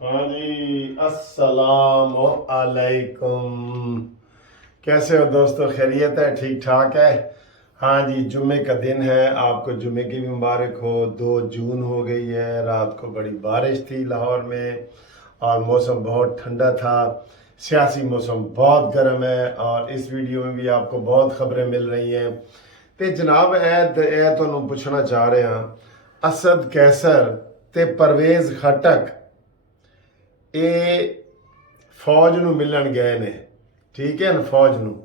हाँ जी, अस्सलाम वालेकुम। कैसे हो दोस्तों? खैरियत है? ठीक ठाक है? हाँ जी, जुम्मे का दिन है। आपको जुम्मे की भी मुबारक हो। 2 जून हो गई है। रात को बड़ी बारिश थी लाहौर में और मौसम बहुत ठंडा था। सियासी मौसम बहुत गर्म है और इस वीडियो में भी आपको बहुत खबरें मिल रही हैं। तो जनाब ए ਤੁਹਾਨੂੰ ਪੁੱਛਣਾ ਚਾਹ ਰਿਹਾ, असद कैसर ਤੇ परवेज़ खटक ਇਹ ਫੌਜ ਨੂੰ ਮਿਲਣ ਗਏ ਨੇ। ਠੀਕ ਹੈ ਨਾ, ਫੌਜ ਨੂੰ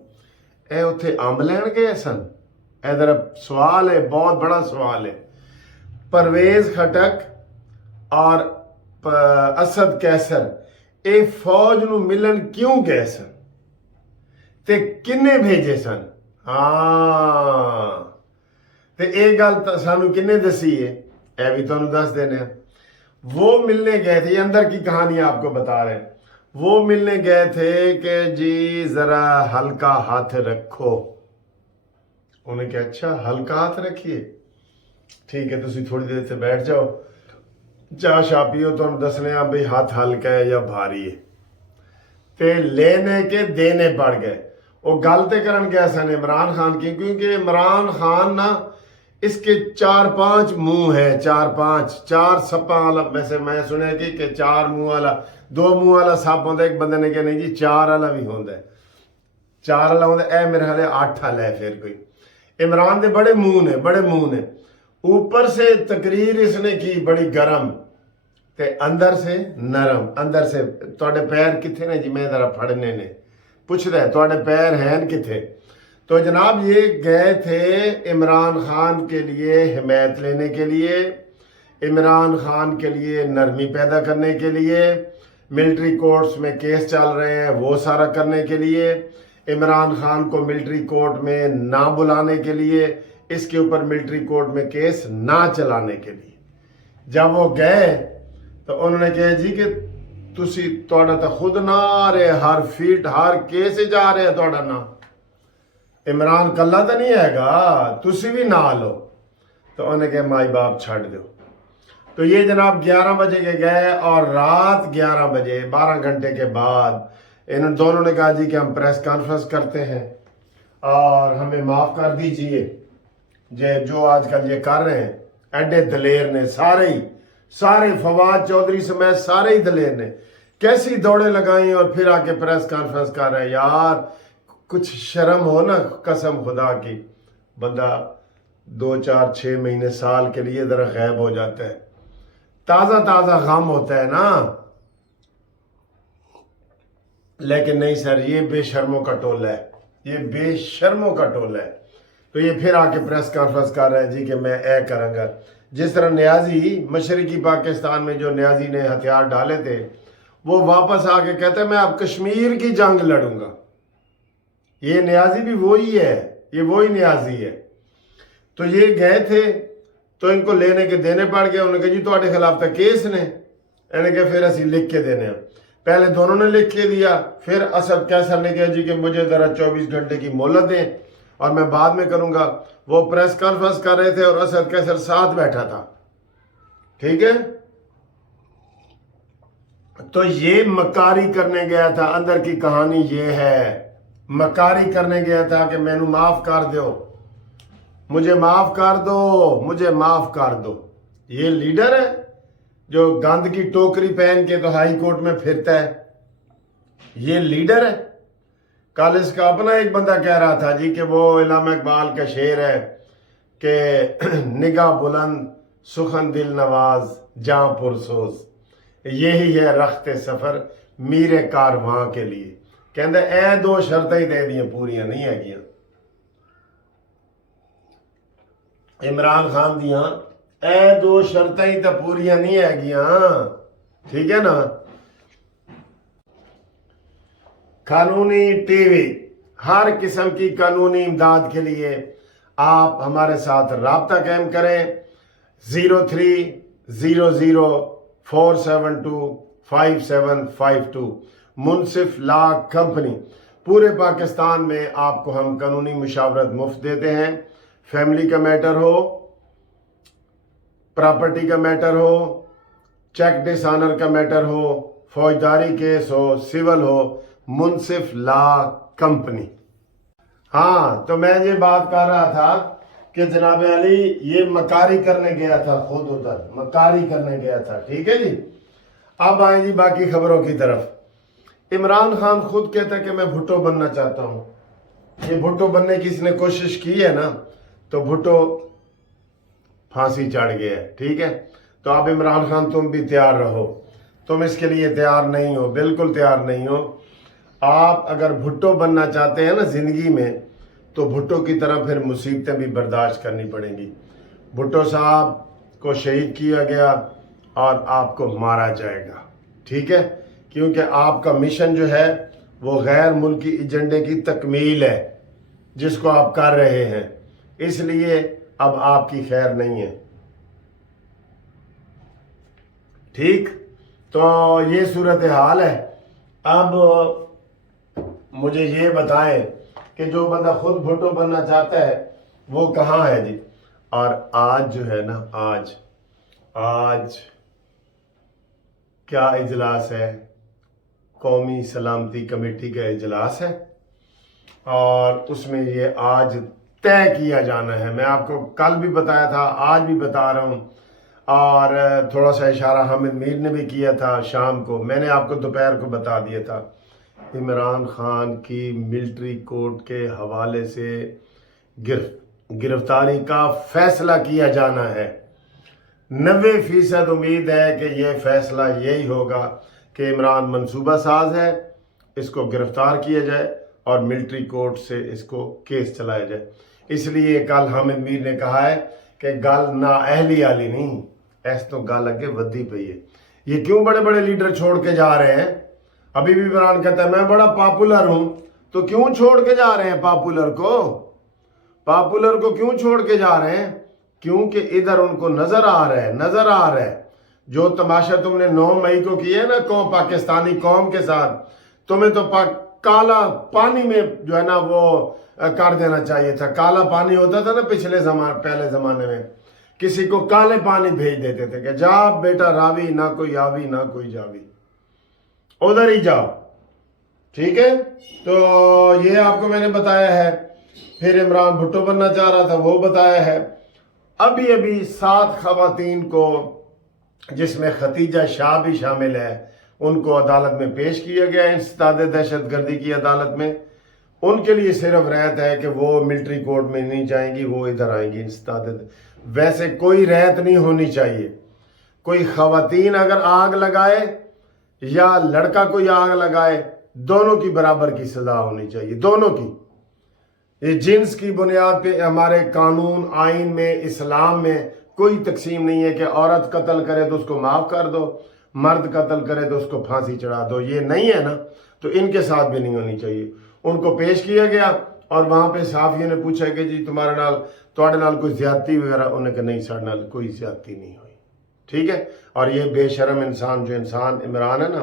ਇਹ ਉੱਥੇ ਅੰਬ ਲੈਣ ਗਏ ਸਨ। ਇਧਰ ਸਵਾਲ ਹੈ, ਬਹੁਤ ਬੜਾ ਸਵਾਲ ਹੈ। परवेज़ खटक और असद कैसर ਇਹ ਫੌਜ ਨੂੰ ਮਿਲਣ ਕਿਉਂ ਗਏ ਸਨ ਤੇ ਕਿੰਨੇ ਭੇਜੇ ਸਨ? ਹਾਂ, ਤੇ ਇਹ ਗੱਲ ਤਾਂ ਸਾਨੂੰ ਕਿੰਨੇ ਦਸੀ ਹੈ, ਇਹ भी ਤੁਹਾਨੂੰ ਦੱਸ देने हैं। वो मिलने गए थे, ये अंदर की कहानी आपको बता रहे हैं। वो मिलने गए थे कि जी जरा हल्का हाथ रखो। उन्हें कहा अच्छा हल्का हाथ रखिए, ठीक है तुसी थोड़ी देर से बैठ जाओ, चाह शाह पियो, तुम दसने भाई हाथ हल्का है या भारी है। ते लेने के देने पड़ गए। वो गलते करन गया सन इमरान खान की, क्योंकि इमरान खान ना इसके 4-5 मुंह है, 4 सप्पा वाला। वैसे मैं सुने कि 4 मुंह वाला, 2 मुंह वाला सप होता है। एक बंदे ने कहा नहीं जी 4 वाला भी होता है, 4 वाला होता है। मेरे ख्याल 8 वाला है। फिर कोई इमरान दे बड़े मुंह ने, बड़े मुंह ने। ऊपर से तकरीर इसने की बड़ी गर्म ते अंदर से नरम। अंदर से तुहाडे पैर किथे ने जी, मैं जरा फड़ने ने पुछदा है तुहाडे पैर हैं किथे। तो जनाब ये गए थे इमरान खान के लिए हिमायत लेने के लिए, इमरान खान के लिए नरमी पैदा करने के लिए, मिलिट्री कोर्ट्स में केस चल रहे हैं वो सारा करने के लिए, इमरान खान को मिलिट्री कोर्ट में ना बुलाने के लिए, इसके ऊपर मिलिट्री कोर्ट में केस ना चलाने के लिए। जब वो गए तो उन्होंने कहा जी कि तुसी तुहाडा तो खुद ना आ रहे, हर फीट हर केस जा रहे हैं तुहाडा ना, इमरान कल्ला तो नहीं हैगा, तुसी भी ना लो। तो उन्हें कहा माई बाप छड़ दो। तो ये जनाब 11 बजे के गए और रात 11 बजे 12 घंटे के बाद इन दोनों ने कहा जी कि हम प्रेस कॉन्फ्रेंस करते हैं और हमें माफ़ कर दीजिए जो आजकल ये कर रहे हैं। एडे दलेर ने सारे फवाद चौधरी समेत सारे ही दलेर ने कैसी दौड़े लगाई और फिर आके प्रेस कॉन्फ्रेंस कर रहे हैं। यार कुछ शर्म हो ना, कसम खुदा की। बंदा 2-4-6 महीने साल के लिए जरा गायब हो जाता है, ताज़ा ताज़ा गम होता है ना। लेकिन नहीं सर, ये बेशर्मों का टोला है, ये बेशर्मों का टोला है। तो ये फिर आके प्रेस कॉन्फ्रेंस कर रहे हैं जी कि मैं ए करूँगा। जिस तरह न्याजी मशरकी पाकिस्तान में जो न्याजी ने हथियार डाले थे, वो वापस आके कहते हैं मैं अब कश्मीर की जंग लड़ूंगा। ये न्याजी भी वही है, ये वही न्याजी है। तो ये गए थे तो इनको लेने के देने पड़ गए। उन्होंने कहा जी तुम्हारे खिलाफ तो केस ने। इन्होंने कहा फिर असी लिख के देने हैं। पहले दोनों ने लिख के दिया, फिर असद कैसर ने कहा जी कि मुझे ज़रा 24 घंटे की मोहलत दें और मैं बाद में करूँगा। वो प्रेस कॉन्फ्रेंस कर रहे थे और असद कैसर साथ बैठा था, ठीक है। तो ये मकारी करने गया था, अंदर की कहानी ये है। मकारी करने गया था कि मैनू माफ कर दो, मुझे माफ कर दो, मुझे माफ कर दो। ये लीडर है जो गंद की टोकरी पहन के तो हाई कोर्ट में फिरता है, ये लीडर है। कल इसका अपना एक बंदा कह रहा था जी कि वो इलामा इकबाल का शेर है कि निगाह बुलंद सुखन दिल नवाज जहां पुरसोस, यही है रखते सफर मीरे कारवां के लिए। कहते ए 2 शर्तें ही दे दी पूरियां नहीं हैगियां इमरान खान दियां, ए 2 शर्तें ही तो पूरियां नहीं हैगियां, ठीक है ना। कानूनी टीवी, हर किस्म की कानूनी इमदाद के लिए आप हमारे साथ राब्ता कायम करें। 030047255752 मुनसिफ लॉ कंपनी। पूरे पाकिस्तान में आपको हम कानूनी मुशावरत मुफ्त देते हैं। फैमिली का मैटर हो, प्रॉपर्टी का मैटर हो, चेक डिसऑनर का मैटर हो, फौजदारी केस हो, सिविल हो, मुनसिफ लॉ कंपनी। हाँ, तो मैं ये बात कर रहा था कि जनाब अली ये मकारी करने गया था, खुद उधर मकारी करने गया था। ठीक है जी। अब आए जी बाकी खबरों की तरफ। इमरान खान खुद कहता है कि मैं भुट्टो बनना चाहता हूं। ये भुट्टो बनने की इसने कोशिश की है ना, तो भुट्टो फांसी चढ़ गया है। ठीक है, तो अब इमरान खान तुम भी तैयार रहो। तुम इसके लिए तैयार नहीं हो, बिल्कुल तैयार नहीं हो। आप अगर भुट्टो बनना चाहते हैं ना जिंदगी में, तो भुट्टो की तरह फिर मुसीबतें भी बर्दाश्त करनी पड़ेंगी। भुट्टो साहब को शहीद किया गया और आपको मारा जाएगा। ठीक है, क्योंकि आपका मिशन जो है वो गैर मुल्की एजेंडे की तकमील है जिसको आप कर रहे हैं, इसलिए अब आपकी खैर नहीं है। ठीक, तो ये सूरत हाल है। अब मुझे ये बताएं कि जो बंदा खुद भुट्टो बनना चाहता है वो कहाँ है जी। और आज जो है ना, आज क्या इजलास है, कौमी सलामती कमेटी का इजलास है और उसमें ये आज तय किया जाना है। मैं आपको कल भी बताया था, आज भी बता रहा हूँ, और थोड़ा सा इशारा हामिद मीर ने भी किया था शाम को। मैंने आपको दोपहर को बता दिया था। इमरान खान की मिलिट्री कोर्ट के हवाले से गिरफ्तारी का फैसला किया जाना है। 90% उम्मीद है कि यह फैसला यही होगा कि इमरान मंसूबा साज है, इसको गिरफ्तार किया जाए और मिलिट्री कोर्ट से इसको केस चलाया जाए। इसलिए कल हामिद मीर ने कहा है कि गल ना अहली आली नहीं, ऐस तो गल अगे वधी पई है। ये क्यों बड़े बड़े लीडर छोड़ के जा रहे हैं? अभी भी इमरान कहता है मैं बड़ा पॉपुलर हूं, तो क्यों छोड़ के जा रहे हैं पॉपुलर को क्यों छोड़ के जा रहे हैं? क्योंकि इधर उनको नजर आ रहा है जो तमाशा तुमने 9 मई को किया है ना पाकिस्तानी कौम के साथ, तुम्हें तो काला पानी में जो है ना वो कर देना चाहिए था। काला पानी होता था ना पहले जमाने में, किसी को काले पानी भेज देते थे कि जा बेटा रावी, ना कोई आवी ना कोई जावी, उधर ही जाओ। ठीक है, तो ये आपको मैंने बताया है। फिर इमरान भुट्टो बनना चाह रहा था, वो बताया है। अभी 7 खवातीन को, जिसमें खतीजा शाह भी शामिल है, उनको अदालत में पेश किया गया है, इंसदाद दहशतगर्दी की अदालत में। उनके लिए सिर्फ रहत है कि वो मिलिट्री कोर्ट में नहीं जाएंगी, वो इधर आएंगी इंसदाद। वैसे कोई रहत नहीं होनी चाहिए। कोई खवातीन अगर आग लगाए या लड़का कोई आग लगाए, दोनों की बराबर की सजा होनी चाहिए, दोनों की। ये जिन्स की बुनियाद पे हमारे कानून आइन में, इस्लाम में कोई तकसीम नहीं है कि औरत कत्ल करे तो उसको माफ कर दो, मर्द कत्ल करे तो उसको फांसी चढ़ा दो। ये नहीं है ना, तो इनके साथ भी नहीं होनी चाहिए। उनको पेश किया गया और वहां पे साफियों ने पूछा कि जी तुम्हारे नाल कोई ज्यादती वगैरह, उन्होंने कहा नहीं साढ़े नाल कोई ज्यादती नहीं हुई। ठीक है, और ये बेशरम इंसान, जो इंसान इमरान है ना,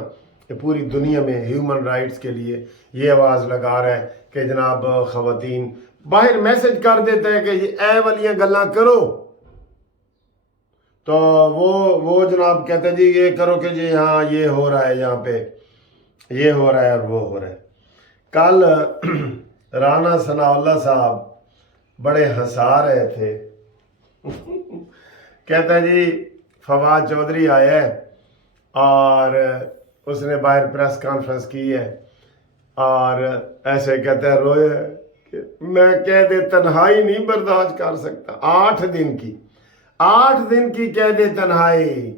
ये पूरी दुनिया में ह्यूमन राइट्स के लिए ये आवाज़ लगा रहा है कि जनाब खवातीन, बाहर मैसेज कर देता है कि ये ऐ वालियां गल्लां करो, तो वो जनाब कहते हैं जी ये करो कि जी हाँ ये हो रहा है, यहाँ पे ये हो रहा है और वो हो रहा है। कल राना सनाउल्लाह साहब बड़े हंसा रहे थे कहता है जी फवाद चौधरी आया है और उसने बाहर प्रेस कॉन्फ्रेंस की है और ऐसे कहते हैं रोए कि मैं कह दे तन्हाई नहीं बर्दाश्त कर सकता। 8 दिन की कह दे तन्हाई।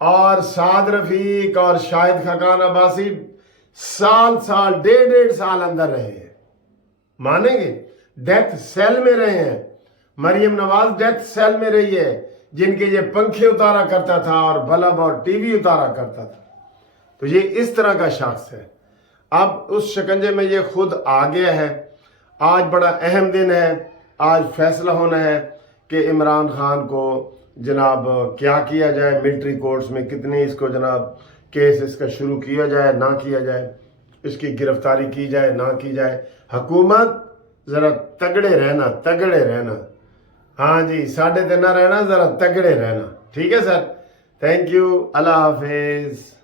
और साद रफीक और शाहिद खकान अब्बासी साल डेढ़ साल अंदर रहे हैं, मानेंगे? डेथ सेल में रहे हैं। मरियम नवाज डेथ सेल में रही है, जिनके ये पंखे उतारा करता था और बल्ब और टीवी उतारा करता था। तो ये इस तरह का शख्स है। अब उस शिकंजे में ये खुद आ गया है। आज बड़ा अहम दिन है, आज फैसला होना है कि इमरान खान को जनाब क्या किया जाए, मिलिट्री कोर्ट्स में कितने इसको जनाब केस इसका शुरू किया जाए ना किया जाए, इसकी गिरफ्तारी की जाए ना की जाए। हुकूमत जरा तगड़े रहना। हाँ जी, साढ़े ते ना रहना, जरा तगड़े रहना। ठीक है सर, تھینک یو، اللہ حافظ.